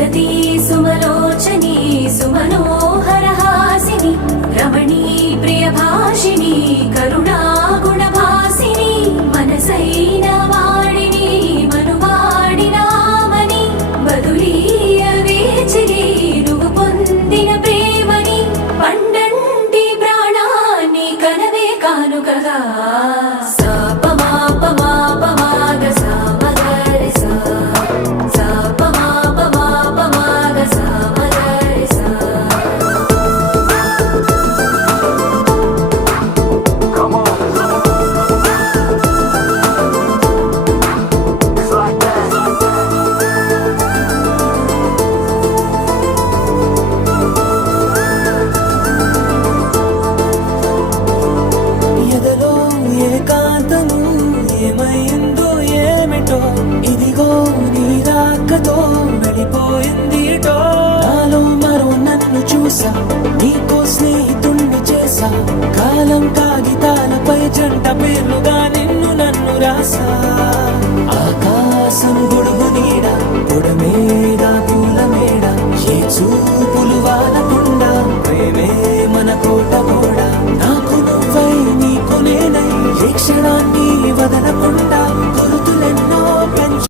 సుమతి సుమలోచని సుమనోహరహాసిని రమణీ ప్రియభాషిణి కరుణా గుణభాసిని మనసైన వాడిని మనువాడినామని బదులీయ వేచిరి నువ్వు పొందిన ప్రేమని పండంటి ప్రాణాన్ని కనవే కానుకగా ఏమైందో ఏమిటో ఇదిగో నీ రాకతో వెళ్ళిపోయిందిటో నాలో మరో నన్ను చూసా నీకో స్నేహితుణ్ణి చేసా కాలం కాగితాలపై జంట పేర్లుగా నిన్ను నన్ను రాసా ఆకాశం గొడుగుని